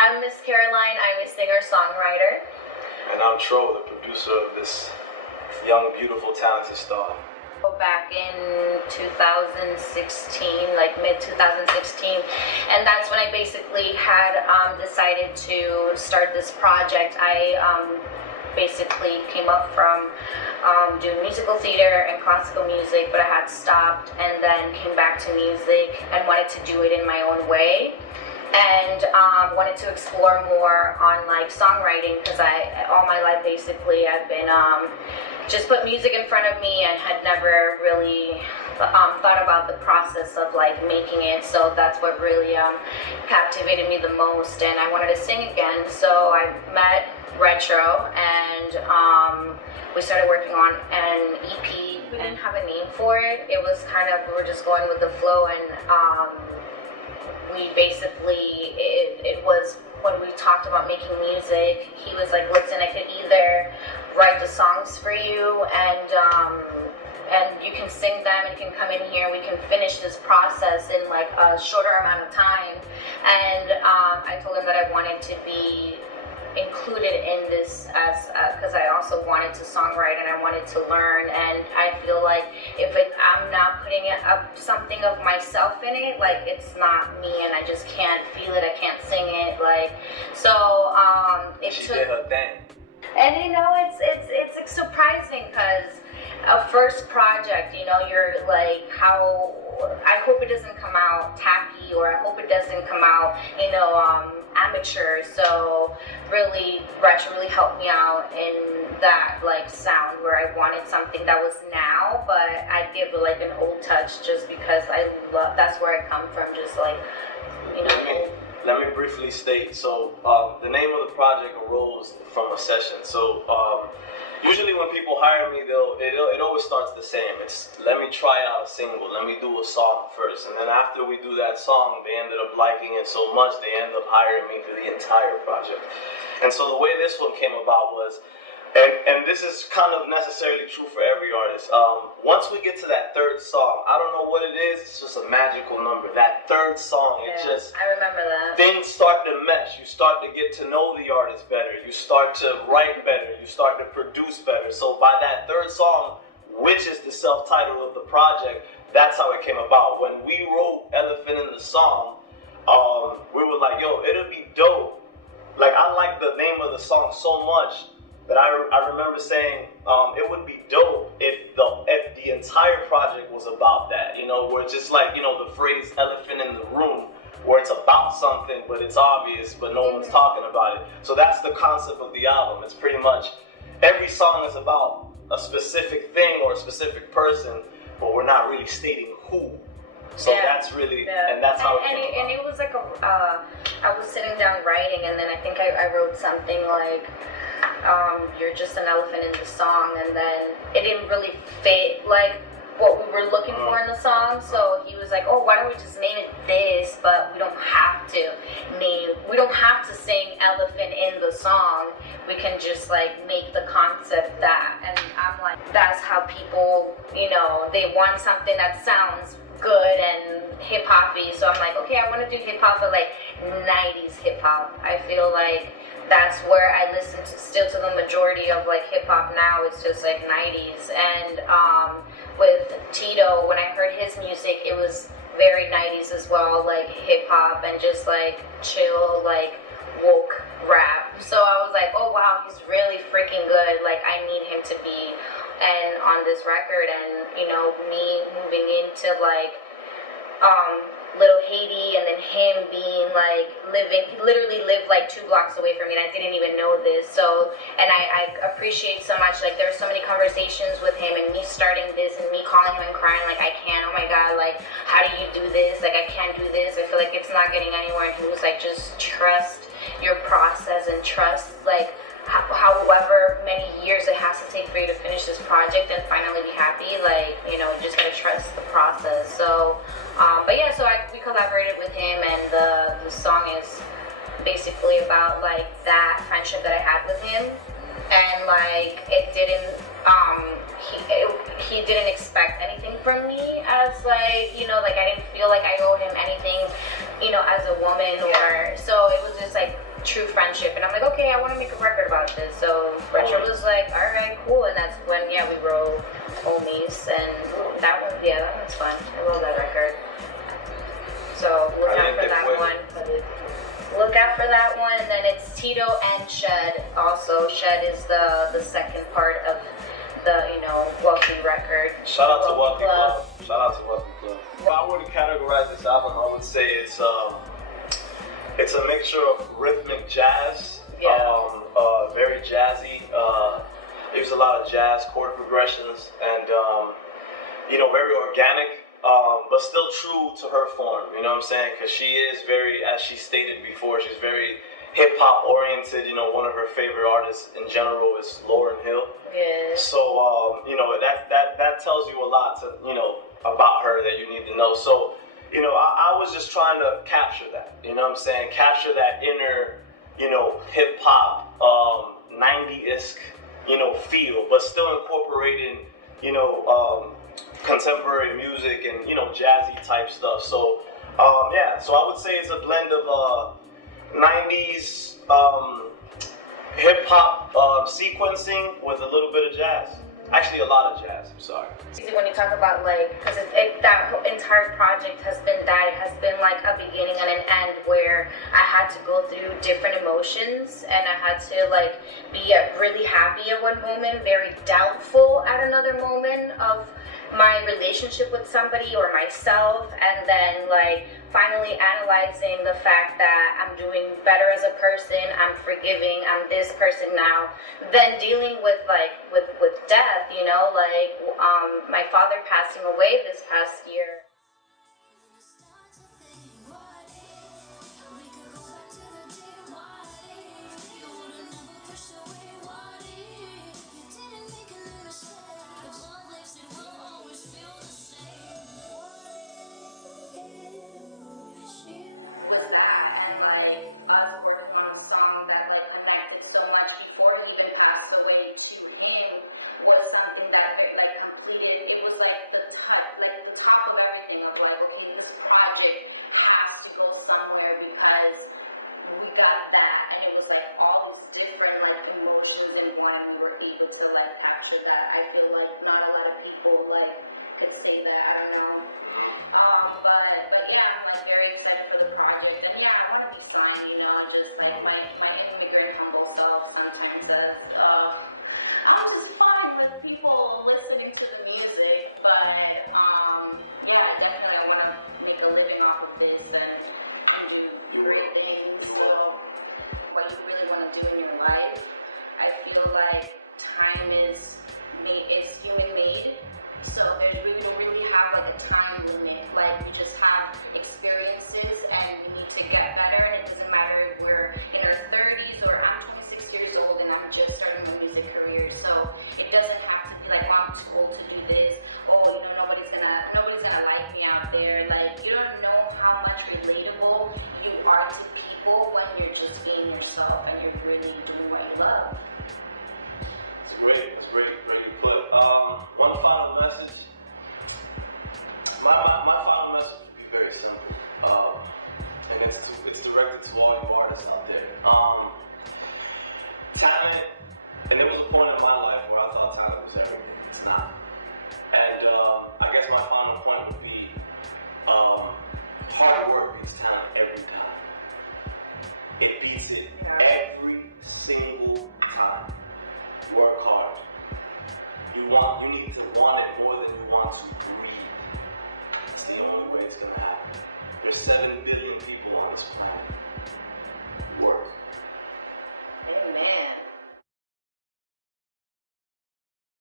I'm Ms. Karoline. I'm a singer-songwriter. And I'm Tro, the producer of this young, beautiful, talented star. Back in 2016, like mid-2016, and that's when I basically had decided to start this project. I basically came up from doing musical theater and classical music, but I had stopped and then came back to music and wanted to do it in my own way. And wanted to explore more on like songwriting, because all my life basically I've been just put music in front of me and had never really thought about the process of like making it. So that's what really captivated me the most, and I wanted to sing again. So I met Retro and we started working on an EP. We didn't have a name for it. It was kind of, we were just going with the flow, and we basically, it was when we talked about making music, he was like, listen, I could either write the songs for you and you can sing them and you can come in here and we can finish this process in like a shorter amount of time. And I told him that I wanted to be included in this as because I also wanted to songwrite and I wanted to learn, and I feel like if I'm not putting it up something of myself in it, like it's not me and I just can't feel it, I can't sing it, like, so She did her thing. And you know, it's surprising because a first project, you know, you're like, how I hope it doesn't come out tacky, or I hope it doesn't come out, you know, amateur. So really, Retro really helped me out in that like sound where I wanted something that was now, but I give it like an old touch just because I love, that's where I come from, just like, you know. Let me briefly state, so the name of the project arose from a session. So usually when people hire me, it always starts the same. It's, let me try out a single, let me do a song first. And then after we do that song, they ended up liking it so much, they end up hiring me for the entire project. And so the way this one came about was, and this is kind of necessarily true for every artist. Once we get to that third song, I don't know what it is, it's just a magical number. That third song, yeah, it just, I remember that. things start to mesh. You start to get to know the artist better. You start to write better. You start to produce better. So by that third song, which is the self-title of the project, that's how it came about. When we wrote Elephant in the Song, we were like, yo, it'll be dope. Like, I like the name of the song so much that I remember saying it would be dope if the entire project was about that, you know, where it's just like, you know, the phrase elephant in the room, where it's about something but it's obvious but no one's talking about it. So that's the concept of the album. It's pretty much every song is about a specific thing or a specific person, but we're not really stating who. So that's really, and that's how it came about. And it was like I was sitting down writing, and then I think I wrote something like, you're just an elephant in the song, and then it didn't really fit like what we were looking for in the song. So he was like, oh, why don't we just name it this, but we don't have to sing elephant in the song, we can just like make the concept that. And I'm like, that's how people, you know, they want something that sounds good and hip-hoppy. So I'm like, okay, I want to do hip-hop, but like 90s hip-hop. I feel like that's where I listen to, still to the majority of like hip-hop now. It's just like 90s. And with Tito, when I heard his music, it was very 90s as well, like hip-hop and just like chill, like woke rap. So I was like, oh wow, he's really freaking good. Like, I need him to be and on this record. And you know, me moving into like Little Haiti, and then him being like he literally lived like 2 blocks away from me, and I didn't even know this. So, and I appreciate so much, like there's so many conversations with him and me starting this and me calling him and crying like, I can't, oh my god, like how do you do this, like I can't do this, I feel like it's not getting anywhere. And he was like, just trust your process and trust like however many years it has to take for you to finish this project and finally be happy, like, you know, you just gotta trust the process. So but yeah, so we collaborated with him, and the song is basically about like that friendship that I had with him. And like it didn't he didn't expect anything from me as like, you know, like I didn't feel like I owe him anything, you know, as a woman, or so it was just like true friendship. And I'm like, okay, I want to make a record about this. So Retro was like, all right, cool. And that's when, yeah, we wrote Homies. And that one, yeah, that one's fun. I love that record. So look out for that one. Look out for that one. And then it's Tito and Shed. Also, Shed is the second part of the, you know, Wealthy record. Shout out to Wealthy Club. Shout out to Wealthy Club. If I were to categorize this album, I would say it's a mixture of rhythmic jazz, very jazzy. I use a lot of jazz chord progressions, and you know, very organic, but still true to her form. You know what I'm saying? Because she is very, as she stated before, she's very hip hop oriented. You know, one of her favorite artists in general is Lauryn Hill. Yeah. So you know, that tells you a lot to, you know, about her that you need to know. So, you know, I was just trying to capture that, you know what I'm saying? Capture that inner, you know, hip hop, 90-esque, you know, feel, but still incorporating, you know, contemporary music and, you know, jazzy type stuff. So, yeah, so I would say it's a blend of 90s hip hop sequencing with a little bit of jazz. Actually, a lot of jazz. When you talk about, like, because that whole entire project has been that, it has been like a beginning and an end where I had to go through different emotions, and I had to like be really happy at one moment, very doubtful at another moment of my relationship with somebody or myself, and then like finally analyzing the fact that I'm doing better as a person, I'm forgiving, I'm this person now, then dealing with like with death, you know, like my father passing away this past year. Was that, and like us working on a song that like connected so much before he even passed away to him was something that like completed. It was like the top of everything of like, okay, this project has to go somewhere because we got that, and it was like all these different like emotions in one, and we were able to like capture that. I feel like not a lot of people like could say that. I don't know. But yeah, I'm like very excited for the project, and yeah, I want to be signed, you know, just like my immigrant humble self sometimes says, I'm just fine with people listening to the music, but yeah, definitely I want to make a living off of this and do great things. So what you really want to do in your life, I feel like time is human made. So we don't really have like a time limit. Like we just have experiences, and we need to get better. And it doesn't matter if we're in our 30s or I'm 26 years old and I'm just starting my music career. So it doesn't have to be like, oh, I'm too old to do this. Oh, you know, nobody's gonna like me out there. Like, you don't know how much relatable you are to people when you're just being yourself and you're really doing what you love. That's greatly put. One final message. My final message would be very simple, and it's directed to all you artists out there. Talent, and there was a point in my life where I thought talent was everything. It's not. And I guess my final point would be, hard work beats talent every time. It beats it every single time. Work hard. You need to want it more than you want to breathe. That's the only way it's gonna happen. There's 7 billion people on this planet.